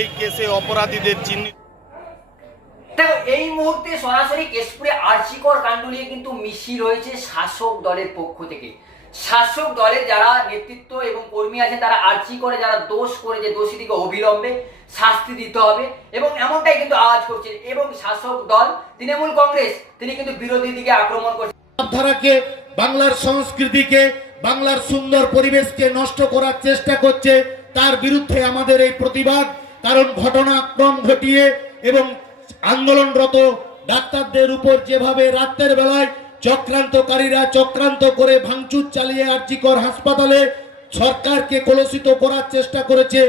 এই কেসে অপরাধীদের চিহ্নিত দেখো এই মুহূর্তে সরাসরি কেশপুরে আর্চিকর কাণ্ড নিয়ে কিন্তু মিছিল হয়েছে শাসক দলের পক্ষ থেকে। শাসক দলের যারা নেতৃত্ব এবং কর্মী আছেন তারা আর্জি করে যারা দোষ করে যে দোষীদিকে অবিলম্বে শাস্তি দিতে হবে এবং এমনটাই কিন্তু আওয়াজ করছেন এবং শাসক দল তৃণমূল কংগ্রেস তিনি কিন্তু বিরোধী দিকে আক্রমণ করছেন ধারাকে বাংলার সংস্কৃতিকে বাংলার সুন্দর পরিবেশকে নষ্ট করার চেষ্টা করছে তার বিরুদ্ধে আমাদের এই প্রতিবাদ। কারণ ঘটনাক্রম ঘটিয়ে এবং আন্দোলনরত ডাক্তারদের উপর যেভাবে রাতের বেলায় চক্রান্তকারীরা চক্রান্ত করে ভাঙচুর চালিয়ে আর্জিকর হাসপাতালে সরকারকে কলুষিত করার চেষ্টা করেছে,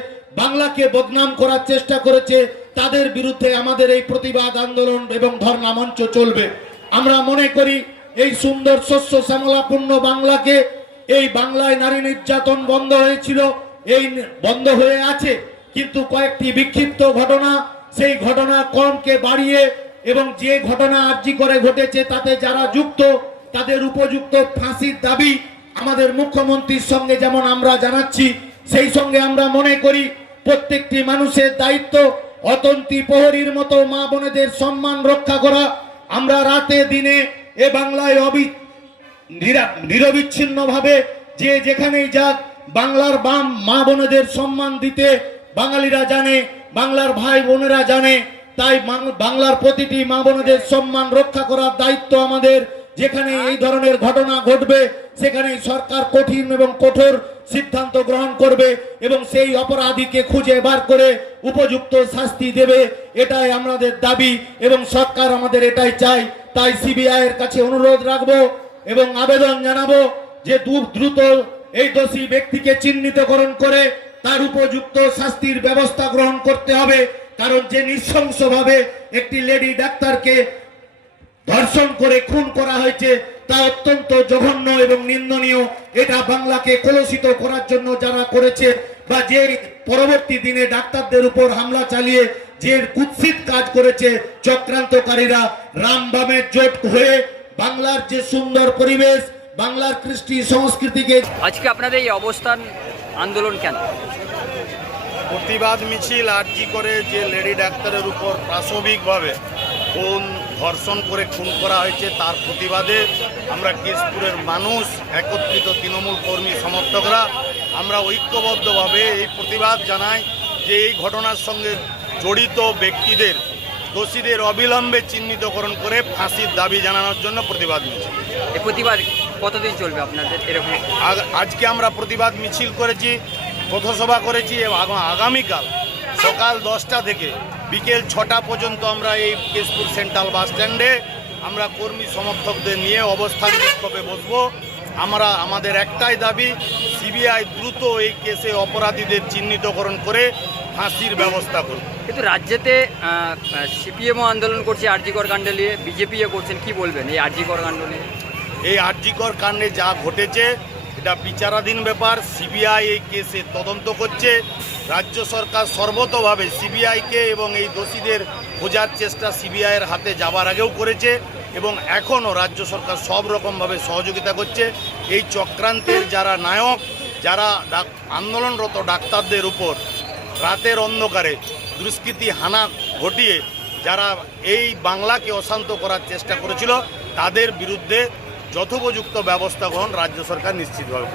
বাংলাকে বদনাম করার চেষ্টা করেছে, তাদের বিরুদ্ধে আমাদের এই প্রতিবাদ আন্দোলন এবং ধর্ণা মঞ্চ চলবে। আমরা মনে করি এই সুন্দর শস্য শ্যামলাপূর্ণ বাংলাকে এই বাংলায় নারী নির্যাতন বন্ধ হয়েছিল, এই বন্ধ হয়ে আছে। কিন্তু কয়েকটি বিক্ষিপ্ত ঘটনা, সেই ঘটনা কমকে বাড়িয়ে এবং যে ঘটনা আর্জি করে ঘটেছে তাতে যারা যুক্ত, তাদের উপযুক্ত ফাঁসির দাবি আমাদের মুখ্যমন্ত্রীর সঙ্গে যেমন আমরা জানাচ্ছি, সেই সঙ্গে আমরা মনে করি প্রত্যেকটি মানুষের দায়িত্ব অতন্তি প্রহরীর মতো মা বোনেদের সম্মান রক্ষা করা। আমরা রাতে দিনে এ বাংলায় অবি, নিরা- নিরবিচ্ছিন্নভাবে যে যেখানেই যাক বাংলার বাম মা বোনেদের সম্মান দিতে বাঙালিরা জানে, বাংলার ভাই বোনেরা জানে, তাই বাংলার প্রতিটি মা বোনদের সম্মান রক্ষা করার দায়িত্ব আমাদের। যেখানে এই ধরনের ঘটনা ঘটবে, সেখানে সরকার কঠিন এবং কঠোর সিদ্ধান্ত গ্রহণ করবে এবং সেই অপরাধীকে খুঁজে বার করে উপযুক্ত শাস্তি দেবে। এটাই আমাদের দাবি এবং সরকার আমাদের এটাই চাই তাই সিবিআই এর কাছে অনুরোধ রাখব এবং আবেদন জানাব যে দ্রুত এই দোষী ব্যক্তিকে চিহ্নিতকরণ করে তার উপযুক্ত শাস্তির ব্যবস্থা গ্রহণ করতে হবে। কারণ যে নৃশংসভাবে একটি লেডি ডাক্তারকে ধর্ষণ করে খুন করা হয়েছে, তা অত্যন্ত জঘন্য এবং নিন্দনীয়। এটা বাংলাকে কলুষিত করার জন্য যারা করেছে বা যে পরবর্তী দিনে ডাক্তারদের উপর হামলা চালিয়ে যে কুৎসিত কাজ করেছে চক্রান্তকারীরা রামবামের জোট হয়ে বাংলার যে সুন্দর পরিবেশ, বাংলার কৃষ্টি সংস্কৃতিকে আজকে আপনাদের এই অবস্থান আন্দোলন কেন? প্রতিবাদ মিছিল আর্জি করে যে লেডি ডাক্তারের উপর প্রাসঙ্গিকভাবে খুন ধর্ষণ করে খুন করা হয়েছে তার প্রতিবাদে আমরা কেশপুরের মানুষ একত্রিত তৃণমূল কর্মী সমর্থকরা আমরা ঐক্যবদ্ধভাবে এই প্রতিবাদ জানাই যে এই ঘটনার সঙ্গে জড়িত ব্যক্তিদের দোষীদের অবিলম্বে চিহ্নিতকরণ করে ফাঁসির দাবি জানানোর জন্য প্রতিবাদ মিছিল। এই প্রতিবাদ কতদিন চলবে আপনাদের এরকম? আজকে আমরা প্রতিবাদ মিছিল করেছি পথসভা করেছি এবং আগামীকাল সকাল দশটা থেকে বিকেল ছটা পর্যন্ত আমরা এই কেশপুর সেন্ট্রাল বাস স্ট্যান্ডে আমরা কর্মী সমর্থকদের নিয়ে অবস্থান বিক্ষোভে বসবো। আমরা আমাদের একটাই দাবি সিবিআই দ্রুত এই কেসে অপরাধীদের চিহ্নিতকরণ করে ফাঁসির ব্যবস্থা করুন কিন্তু রাজ্যেতে সিপিএমও আন্দোলন করছে আরজিকর কাণ্ড নিয়ে বিজেপিও করছেন কি বলবেন এই আরজিকর কাণ্ড নিয়ে? এই আর্যিকর কাণ্ডে যা ঘটেছে, এটা বিচারাধীন ব্যাপার। সিবিআই এই কেসে তদন্ত করছে। রাজ্য সরকার সর্বতভাবে সিবিআইকে এবং এই দোষীদের খোঁজার চেষ্টা সিবিআইয়ের হাতে যাবার আগেও করেছে এবং এখনও রাজ্য সরকার সব রকমভাবে সহযোগিতা করছে। এই চক্রান্তের যারা নায়ক, যারা আন্দোলনরত ডাক্তারদের উপর রাতের অন্ধকারে দুষ্কৃতি হানা ঘটিয়ে যারা এই বাংলাকে অশান্ত করার চেষ্টা করেছিল, তাদের বিরুদ্ধে যথোপযুক্ত ব্যবস্থা গ্রহণ রাজ্য সরকার নিশ্চিতভাবে